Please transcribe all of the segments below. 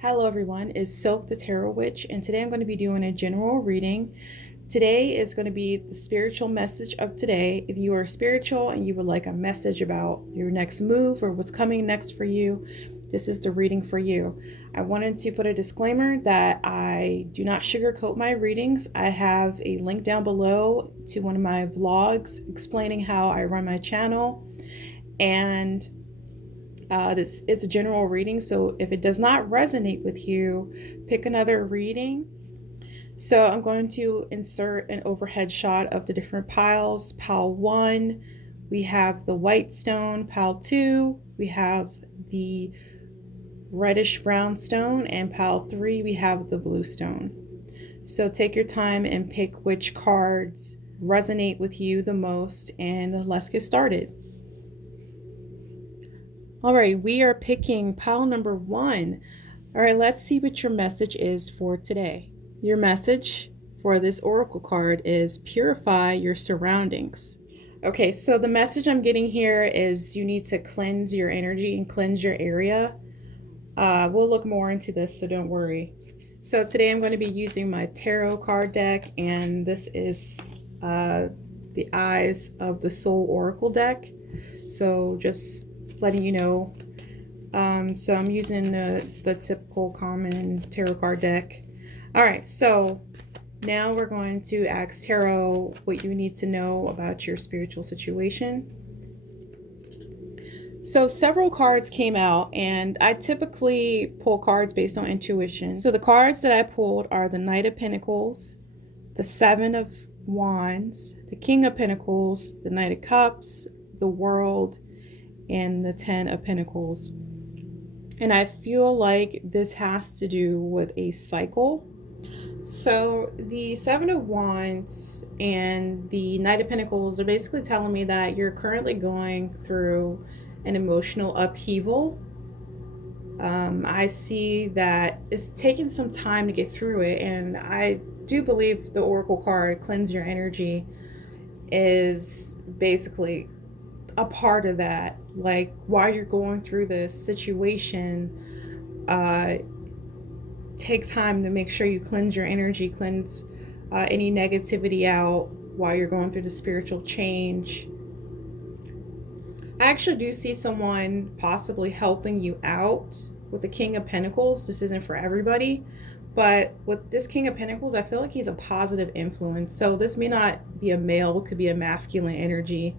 Hello everyone, it's Silk the Tarot Witch, and today I'm going to be doing a general reading. Today is going to be the spiritual message of today. If you are spiritual and you would like a message about your next move or what's coming next for you, this is the reading for you. I wanted to put a disclaimer that I do not sugarcoat my readings. I have a link down below to one of my vlogs explaining how I run my channel, and it's a general reading, so if it does not resonate with you, pick another reading. So I'm going to insert an overhead shot of the different piles. Pile 1, we have the white stone. Pile 2, we have the reddish brown stone. And pile 3, we have the blue stone. So take your time and pick which cards resonate with you the most, and let's get started. All right, we are picking pile number 1. All right, let's see what your message is for today. Your message for this oracle card is purify your surroundings. Okay, so the message I'm getting here is you need to cleanse your energy and cleanse your area. We'll look more into this, so don't worry. So today I'm going to be using my tarot card deck, and this is the Eyes of the Soul Oracle deck. So just letting you know. So I'm using the typical common tarot card deck. All right, so now we're going to ask tarot what you need to know about your spiritual situation. So several cards came out, and I typically pull cards based on intuition. So the cards that I pulled are the Knight of Pentacles, the Seven of Wands, the King of Pentacles, the Knight of Cups, the World, and the Ten of Pentacles. And I feel like this has to do with a cycle. So the Seven of Wands and the Knight of Pentacles are basically telling me that you're currently going through an emotional upheaval. I see that it's taking some time to get through it, and I do believe the Oracle card, Cleanse Your Energy, is basically a part of that. Like, while you're going through this situation, take time to make sure you cleanse your energy, cleanse any negativity out while you're going through the spiritual change. I actually do see someone possibly helping you out with the King of Pentacles. This isn't for everybody, but with this King of Pentacles, I feel like he's a positive influence. So this may not be a male, it could be a masculine energy,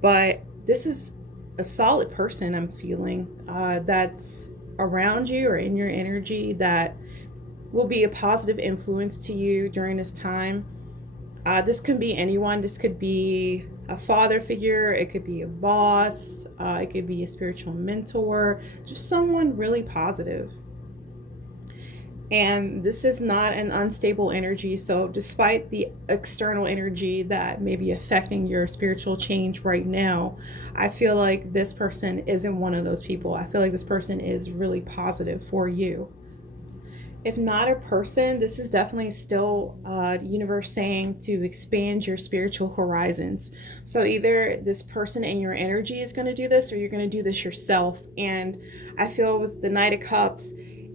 but this is a solid person I'm feeling that's around you or in your energy that will be a positive influence to you during this time. This could be anyone. This could be a father figure, it could be a boss, it could be a spiritual mentor, just someone really positive. And this is not an unstable energy. So despite the external energy that may be affecting your spiritual change right now, I feel like this person isn't one of those people. I feel like this person is really positive for you. If not a person, this is definitely still universe saying to expand your spiritual horizons. So either this person in your energy is going to do this, or you're going to do this yourself. And I feel with the Knight of Cups,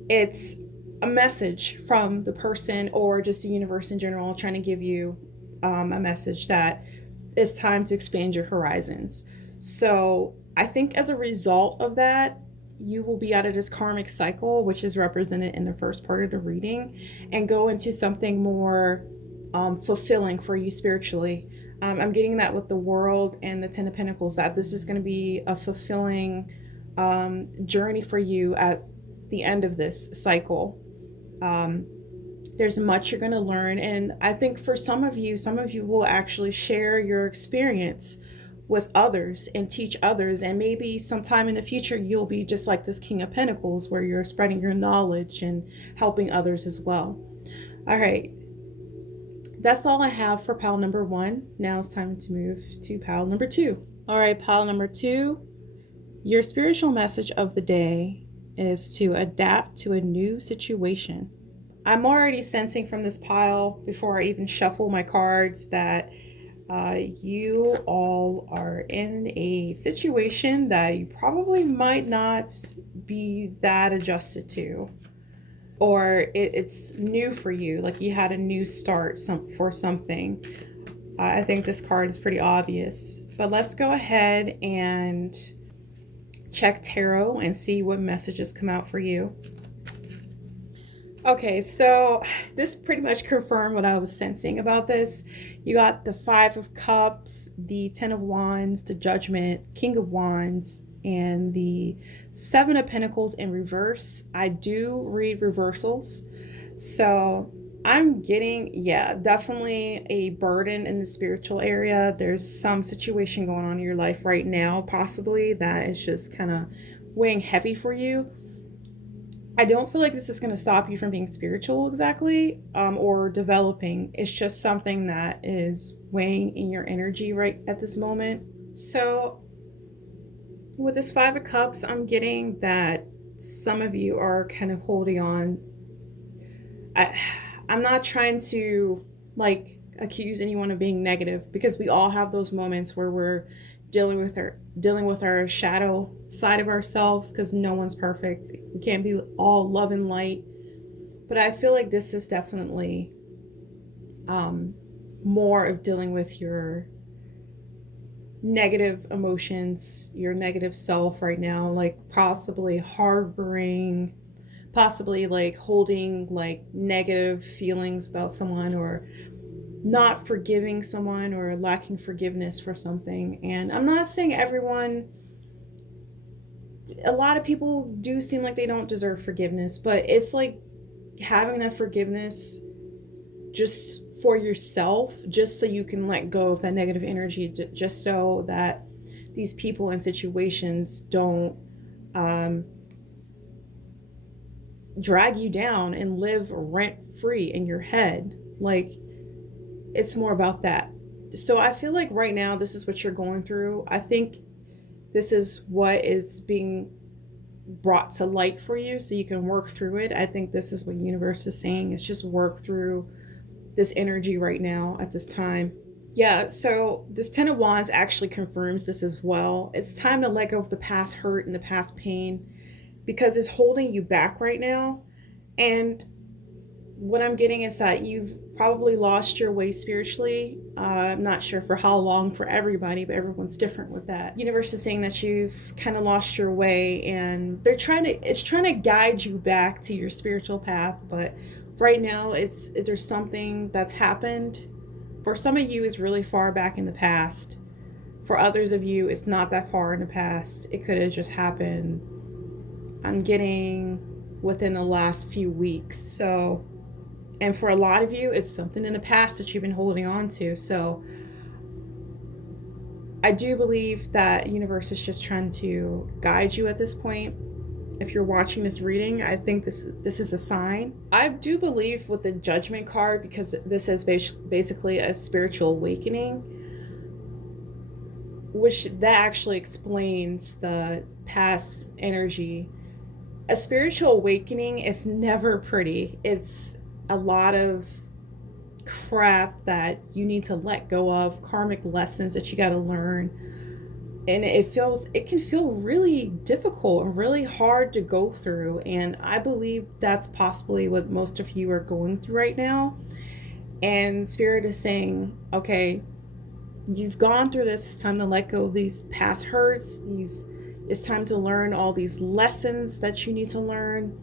it's a message from the person or just the universe in general trying to give you a message that it's time to expand your horizons. So I think as a result of that, you will be out of this karmic cycle, which is represented in the first part of the reading, and go into something more fulfilling for you spiritually. I'm getting that with the World and the Ten of Pentacles, that this is going to be a fulfilling journey for you at the end of this cycle. There's much you're going to learn, and I think for some of you will actually share your experience with others and teach others, and maybe sometime in the future you'll be just like this King of Pentacles, where you're spreading your knowledge and helping others as well. All right, that's all I have for pile number 1. Now it's time to move to pile number 2. All right, pile number 2, your spiritual message of the day is to adapt to a new situation. I'm already sensing from this pile, before I even shuffle my cards, that You all are in a situation that you probably might not be that adjusted to, or it's new for you, like you had a new start for something. I think this card is pretty obvious, but let's go ahead and check tarot and see what messages come out for you. Okay, so this pretty much confirmed what I was sensing about this. You got the Five of Cups, the Ten of Wands, the Judgment, King of Wands, and the Seven of Pentacles in reverse. I do read reversals, so I'm getting, yeah, definitely a burden in the spiritual area. There's some situation going on in your life right now, possibly, that is just kind of weighing heavy for you. I don't feel like this is going to stop you from being spiritual exactly, or developing. It's just something that is weighing in your energy right at this moment. So with this Five of Cups, I'm getting that some of you are kind of holding on. I'm not trying to like accuse anyone of being negative, because we all have those moments where we're dealing with our shadow side of ourselves, because no one's perfect. We can't be all love and light. But I feel like this is definitely more of dealing with your negative emotions, your negative self right now, like possibly harboring, possibly like holding like negative feelings about someone, or not forgiving someone, or lacking forgiveness for something. And I'm not saying everyone, a lot of people do seem like they don't deserve forgiveness, but it's like having that forgiveness just for yourself, just so you can let go of that negative energy, just so that these people and situations don't drag you down and live rent free in your head. Like, it's more about that. So I feel like right now this is what you're going through. I think this is what is being brought to light for you, so you can work through it. I think this is what universe is saying. It's just work through this energy right now at this time. Yeah, so this Ten of Wands actually confirms this as well. It's time to let go of the past hurt and the past pain, because it's holding you back right now. And what I'm getting is that you've probably lost your way spiritually. I'm not sure for how long for everybody, but everyone's different with that. Universe is saying that you've kind of lost your way, and it's trying to guide you back to your spiritual path. But right now, there's something that's happened. For some of you, it's really far back in the past. For others of you, it's not that far in the past. It could have just happened, I'm getting, within the last few weeks. So, and for a lot of you, it's something in the past that you've been holding on to. So I do believe that universe is just trying to guide you at this point. If you're watching this reading, I think this is a sign. I do believe with the Judgment card, because this is basically a spiritual awakening, which that actually explains the past energy. A spiritual awakening is never pretty. It's a lot of crap that you need to let go of, karmic lessons that you got to learn. And it can feel really difficult and really hard to go through. And I believe that's possibly what most of you are going through right now. And Spirit is saying, okay, you've gone through this. It's time to let go of these past hurts. It's time to learn all these lessons that you need to learn.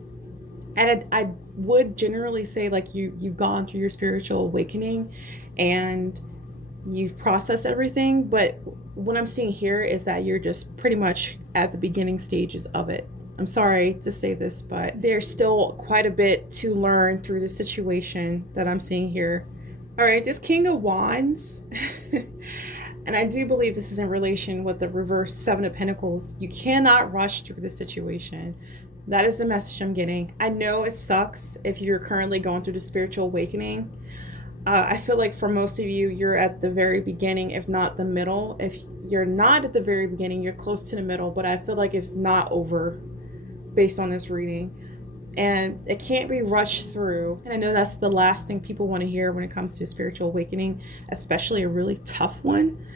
And I would generally say, like, you've gone through your spiritual awakening and you've processed everything. But what I'm seeing here is that you're just pretty much at the beginning stages of it. I'm sorry to say this, but there's still quite a bit to learn through the situation that I'm seeing here. All right, this King of Wands, and I do believe this is in relation with the reverse Seven of Pentacles. You cannot rush through the situation. That is the message I'm getting. I know it sucks if you're currently going through the spiritual awakening. I feel like for most of you, you're at the very beginning, if not the middle. If you're not at the very beginning, you're close to the middle, but I feel like it's not over based on this reading. and it can't be rushed through. And I know that's the last thing people want to hear when it comes to a spiritual awakening, especially a really tough one.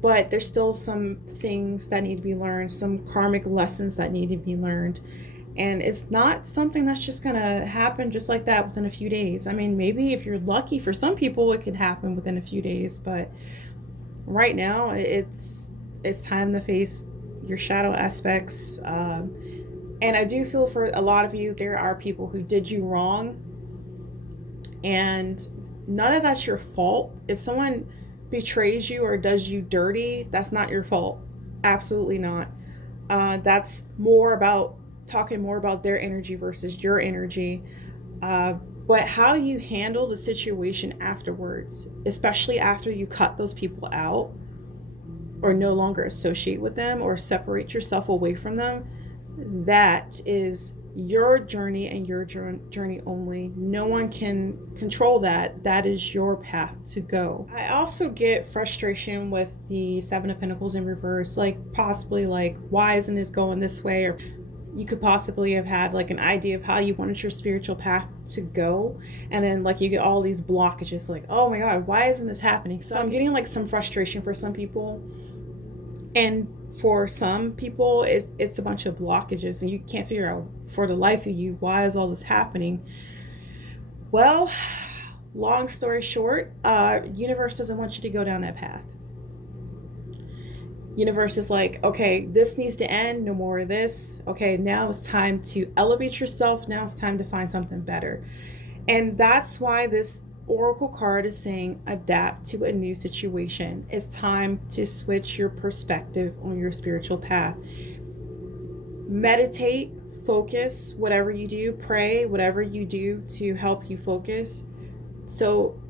But there's still some things that need to be learned, some karmic lessons that need to be learned. And it's not something that's just going to happen just like that within a few days. I mean, maybe if you're lucky, for some people, it could happen within a few days. But right now, it's time to face your shadow aspects. And I do feel for a lot of you, there are people who did you wrong. And none of that's your fault. If someone betrays you or does you dirty, that's not your fault. Absolutely not. That's more about talking more about their energy versus your energy. But how you handle the situation afterwards, especially after you cut those people out or no longer associate with them or separate yourself away from them, that is your journey and your journey only. No one can control that. That is your path to go. I also get frustration with the Seven of Pentacles in reverse, like possibly like, why isn't this going this way? Or you could possibly have had like an idea of how you wanted your spiritual path to go, and then like you get all these blockages, like, oh my god, why isn't this happening? So I'm getting like some frustration for some people, and for some people it's a bunch of blockages and you can't figure out for the life of you, why is all this happening? Well, long story short, universe doesn't want you to go down that path. Universe is like, okay, this needs to end, no more of this. Okay, now it's time to elevate yourself. Now it's time to find something better. And that's why this oracle card is saying adapt to a new situation. It's time to switch your perspective on your spiritual path. Meditate, focus, whatever you do, pray, whatever you do to help you focus. So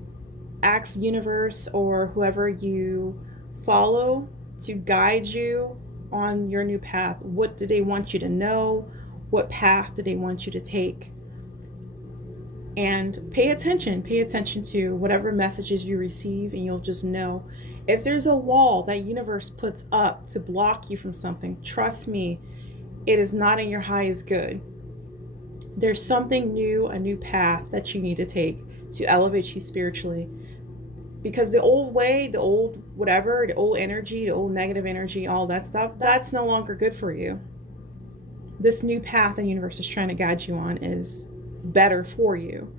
ask universe or whoever you follow to guide you on your new path. What do they want you to know? What path do they want you to take? And pay attention to whatever messages you receive, and you'll just know. If there's a wall that universe puts up to block you from something, trust me, it is not in your highest good. There's something new, a new path that you need to take to elevate you spiritually. Because the old way, the old whatever, the old energy, the old negative energy, all that stuff, that's no longer good for you. This new path the universe is trying to guide you on is better for you.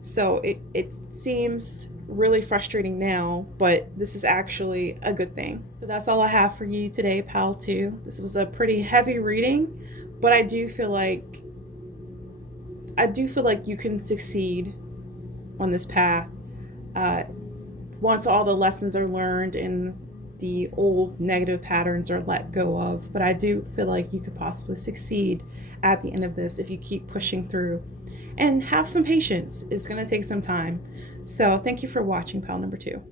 So it seems really frustrating now, but this is actually a good thing. So that's all I have for you today, Pal 2. This was a pretty heavy reading, but I do feel like you can succeed on this path once all the lessons are learned and the old negative patterns are let go of. But I do feel like you could possibly succeed at the end of this if you keep pushing through. And have some patience. It's going to take some time. So thank you for watching, Pile number 2.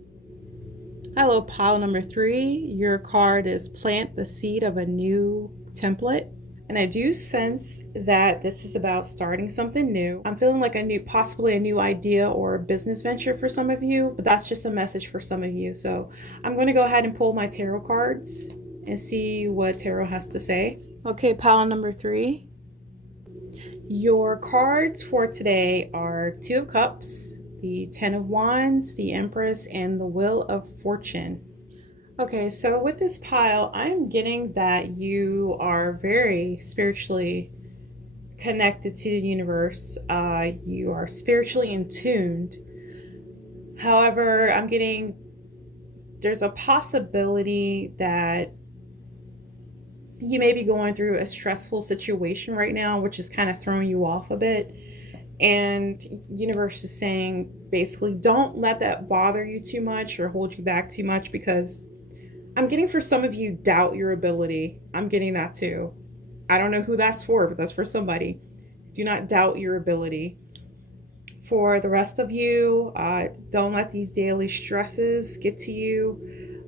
Hello, Pile number 3. Your card is Plant the Seed of a New Template. And I do sense that this is about starting something new. I'm feeling like possibly a new idea or a business venture for some of you, but that's just a message for some of you. So I'm going to go ahead and pull my tarot cards and see what tarot has to say. Okay, Pile number 3. Your cards for today are 2 of Cups, the 10 of Wands, the Empress, and the Wheel of Fortune. Okay, so with this pile, I'm getting that you are very spiritually connected to the universe. You are spiritually in tuned. However, I'm getting there's a possibility that you may be going through a stressful situation right now, which is kind of throwing you off a bit. And universe is saying, basically, don't let that bother you too much or hold you back too much, because I'm getting for some of you, doubt your ability. I'm getting that too. I don't know who that's for, but that's for somebody. Do not doubt your ability. For the rest of you, don't let these daily stresses get to you.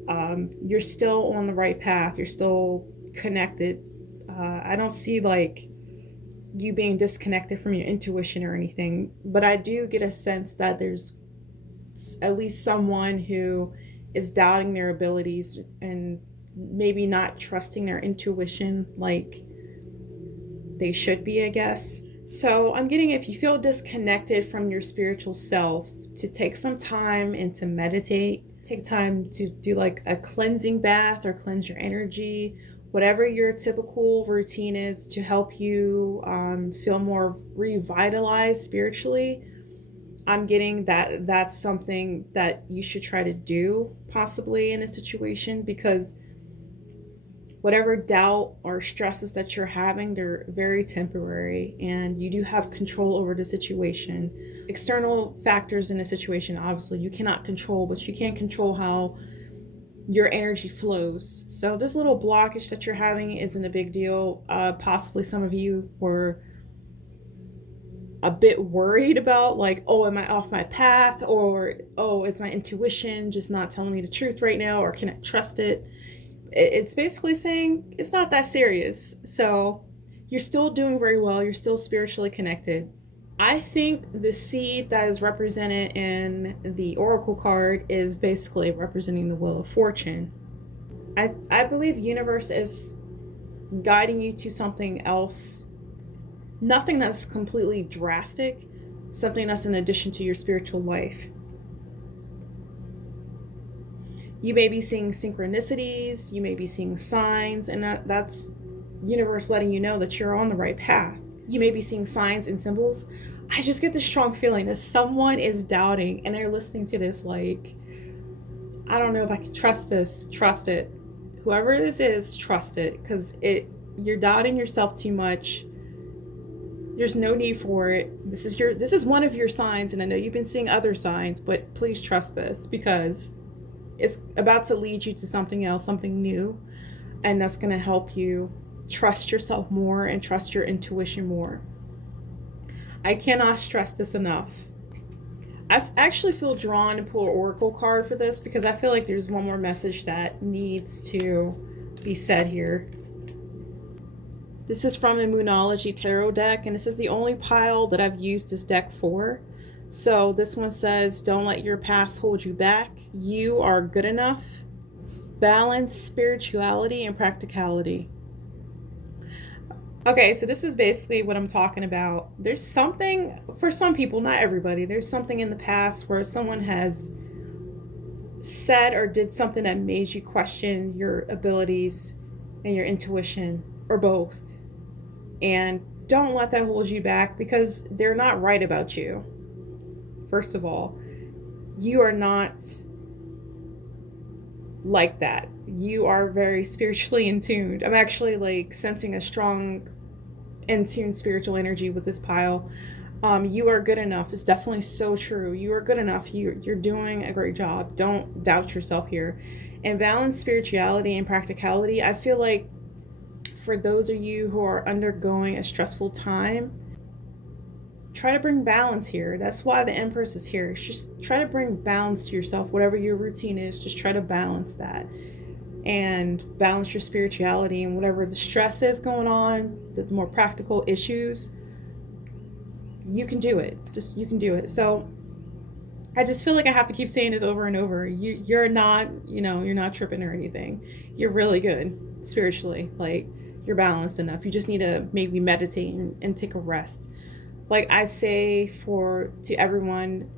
You're still on the right path. You're still connected. I don't see like you being disconnected from your intuition or anything, but I do get a sense that there's at least someone who is doubting their abilities and maybe not trusting their intuition like they should be, I guess. So I'm getting, if you feel disconnected from your spiritual self, to take some time and to meditate. Take time to do like a cleansing bath or cleanse your energy, whatever your typical routine is to help you feel more revitalized spiritually. I'm getting that that's something that you should try to do possibly in a situation, because whatever doubt or stresses that you're having, they're very temporary, and you do have control over the situation. External factors in the situation, obviously, you cannot control, but you can control how your energy flows. So this little blockage that you're having isn't a big deal. Possibly some of you were a bit worried about, like, oh, am I off my path? Or, oh, is my intuition just not telling me the truth right now? Or can I trust it? It's basically saying it's not that serious. So you're still doing very well. You're still spiritually connected. I think the seed that is represented in the oracle card is basically representing the wheel of fortune. I believe universe is guiding you to something else. Nothing that's completely drastic, something that's in addition to your spiritual life. You may be seeing synchronicities, you may be seeing signs, and that's universe letting you know that you're on the right path. You may be seeing signs and symbols. I just get this strong feeling that someone is doubting and they're listening to this like, I don't know if I can trust this. Trust it. Whoever this is, trust it, because you're doubting yourself too much. There's no need for it. This is one of your signs, and I know you've been seeing other signs, but please trust this, because it's about to lead you to something else, something new, and that's going to help you trust yourself more and trust your intuition more. I cannot stress this enough. I actually feel drawn to pull an oracle card for this, because I feel like there's one more message that needs to be said here. This is from the Moonology Tarot deck, and this is the only pile that I've used this deck for. So this one says, don't let your past hold you back. You are good enough. Balance spirituality and practicality. Okay, so this is basically what I'm talking about. There's something, for some people, not everybody, there's something in the past where someone has said or did something that made you question your abilities and your intuition, or both. And don't let that hold you back, because they're not right about you. First of all, you are not like that. You are very spiritually in tuned. I'm actually like sensing a strong in tuned spiritual energy with this pile. You are good enough. It's definitely so true. You are good enough. You're doing a great job. Don't doubt yourself here. And balance spirituality and practicality. I feel like for those of you who are undergoing a stressful time, try to bring balance here. That's why the Empress is here. Just try to bring balance to yourself. Whatever your routine is, just try to balance that. And balance your spirituality, and whatever the stress is going on, the more practical issues, you can do it. You can do it. So I just feel like I have to keep saying this over and over. You're not, you're not tripping or anything. You're really good spiritually. Like, you're balanced enough. You just need to maybe meditate and take a rest. Like I say to everyone,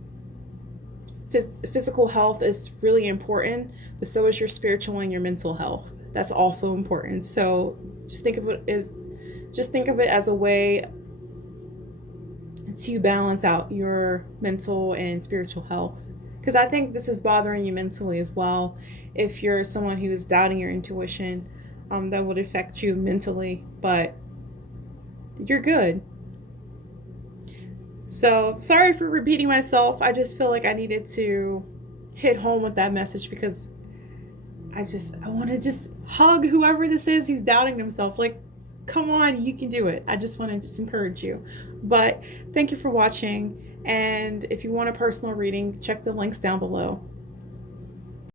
physical health is really important, but so is your spiritual and your mental health. That's also important. So just think of it as a way to balance out your mental and spiritual health, because I think this is bothering you mentally as well. If you're someone who is doubting your intuition, that would affect you mentally, but you're good. So sorry for repeating myself. I just feel like I needed to hit home with that message, because I want to just hug whoever this is who's doubting themselves. Like, come on, you can do it. I just want to just encourage you. But thank you for watching. And if you want a personal reading, check the links down below.